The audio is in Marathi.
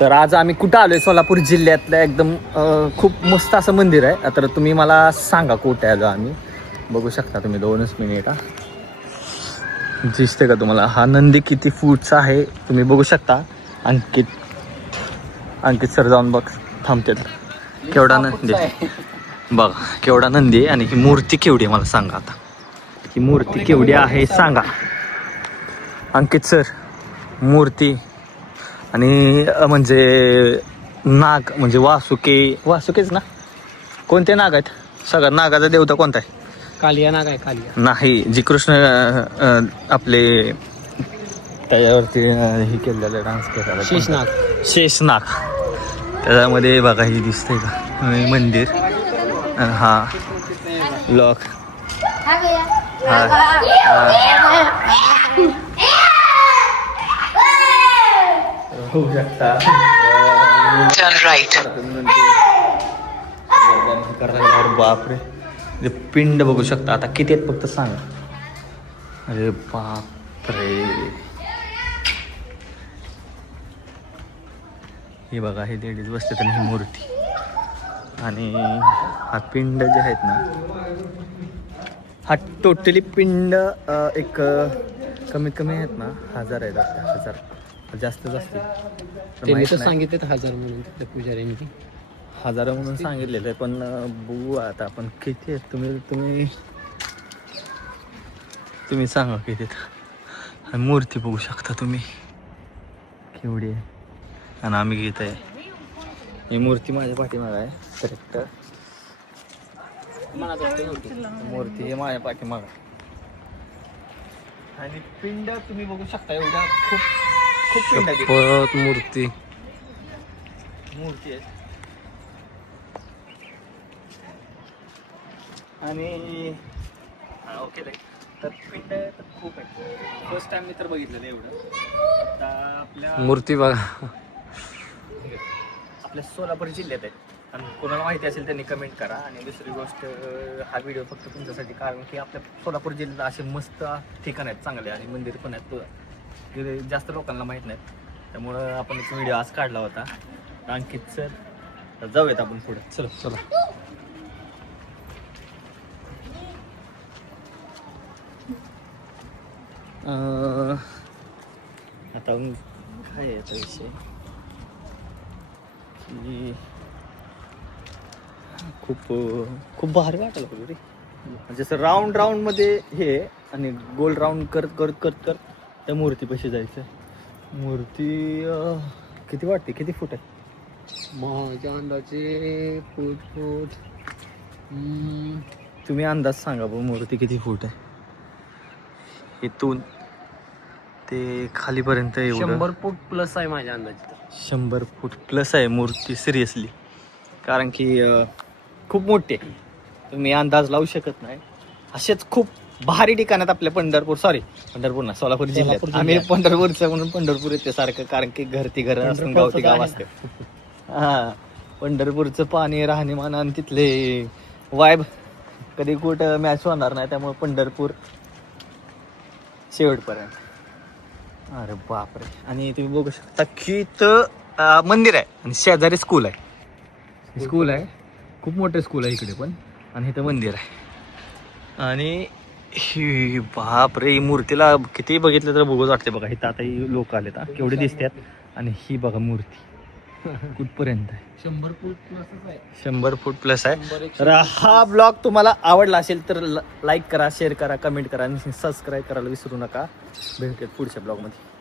तर आज आम्ही कुठं आलोय? सोलापूर जिल्ह्यातलं एकदम खूप मस्त असं मंदिर आहे. तर तुम्ही मला सांगा कुठे आलो आम्ही. बघू शकता तुम्ही 2च मिनिट. दिसते का तुम्हाला हा नंदी किती फूटचा आहे तुम्ही बघू शकता. अंकित सर जाऊन बघ थांबतात. केवढा नंदी बघा, केवढा नंदी आहे आणि ही मूर्ती केवढी आहे मला सांगा. आता ही मूर्ती केवढी आहे सांगा अंकित सर. मूर्ती आणि म्हणजे नाग म्हणजे वासुकेच ना? कोणते नाग आहेत? सगळ्या नागाचा देवता कोणता आहे? कालिया नाग आहे. कालिया नाही, जी कृष्ण आपले त्याच्यावरती हे केलेलं डान्स केलेला शेषनाग. त्याच्यामध्ये बघा हे दिसतंय का मंदिर. आणि हा लॉक होऊ शकता. बापरे, पिंड बघू शकता. आता किती आहेत फक्त सांगा. अरे बापरे, हे बघा हे लेडीज बसतात आणि ही मूर्ती आणि हा पिंड जे आहेत ना, हा टोटली पिंड एक कमीत कमी आहेत ना 1000 आहेत. 1000 जास्त त्यांनी सांगितलं 1000 म्हणून त्या पुजाऱ्यांनी 1000 म्हणून सांगितलेलं आहे. पण बघू आता आपण किती आहेत. तुम्ही सांगा किती आहेत. मूर्ती बघू शकता तुम्ही केवढी आहे. आणि आम्ही घेत आहे ही मूर्ती माझ्या पाठीमागं आहे. करेक्ट मूर्ती हे माझ्या पाठीमागं आणि पिंड तुम्ही बघू शकता. एवढ्या खूप पिंड आहेत. मूर्ती आहे. आणि ओके तर पिंड तर खूप आहे. फर्स्ट टाइम मी तर बघितलेलं एवढं. आता आपल्या मूर्ती बघा आपल्या सोलापूर जिल्ह्यात आहे. आणि कोणाला माहिती असेल त्यांनी कमेंट करा. आणि दुसरी गोष्ट, हा व्हिडिओ फक्त तुमच्यासाठी, कारण की आपल्या सोलापूर जिल्ह्यात असे मस्त ठिकाण आहेत चांगले आणि मंदिर पण आहेत ते जास्त लोकांना माहीत नाहीत. त्यामुळं आपण एक व्हिडिओ आज काढला होता. अंकित सर, तर जाऊयात आपण पुढे. चला आता काय याचा विषय की खूप भारी वाटायला पाहिजे रे. म्हणजे असं राऊंड मध्ये हे आणि गोल राऊंड करत त्या मूर्तीपाशी जायचं. मूर्ती किती वाटते, किती फूट आहे? माझ्या अंदाजे फूट तुम्ही अंदाज सांगा बघ, मूर्ती किती फूट आहे? इथून ते खालीपर्यंत 100 फूट प्लस आहे माझ्या अंदाजे. 100 फूट प्लस आहे मूर्ती सिरियसली. कारण की खूप मोठी आहे. तुम्ही अंदाज लावू शकत नाही. असेच खूप भारी ठिकाणात आपल्या पंढरपूर ना, सोलापूर जिल्ह्यात. आम्ही पंढरपूरचं म्हणून पंढरपूर येते सारखं, कारण की घरती घर असून गावती गाव असते. हा, पंढरपूरचं पाणी, राहणीमान आणि तिथले वाईब कधी कुठं मॅच होणार नाही. त्यामुळे पंढरपूर शेवटपर्यंत. अरे बापरे. आणि तुम्ही बघू शकता की इथं मंदिर आहे आणि शेजारी स्कूल आहे. खूप मोठं स्कूल आहे इकडे पण. आणि इथं मंदिर आहे. आणि ही बापरे, ही मूर्तीला किती बघितलं तर बघूच वाटते. बघा इथं आता ही लोक आलेत केवढे दिसतात. आणि ही बघा मूर्ती कुठपर्यंत आहे? 100 फूट प्लस आहे. 100 फूट प्लस आहे. तर हा ब्लॉग तुम्हाला आवडला असेल तर लाईक करा, शेअर करा, कमेंट करा आणि सबस्क्राईब करायला विसरू नका. भेटूयात पुढच्या ब्लॉगमध्ये.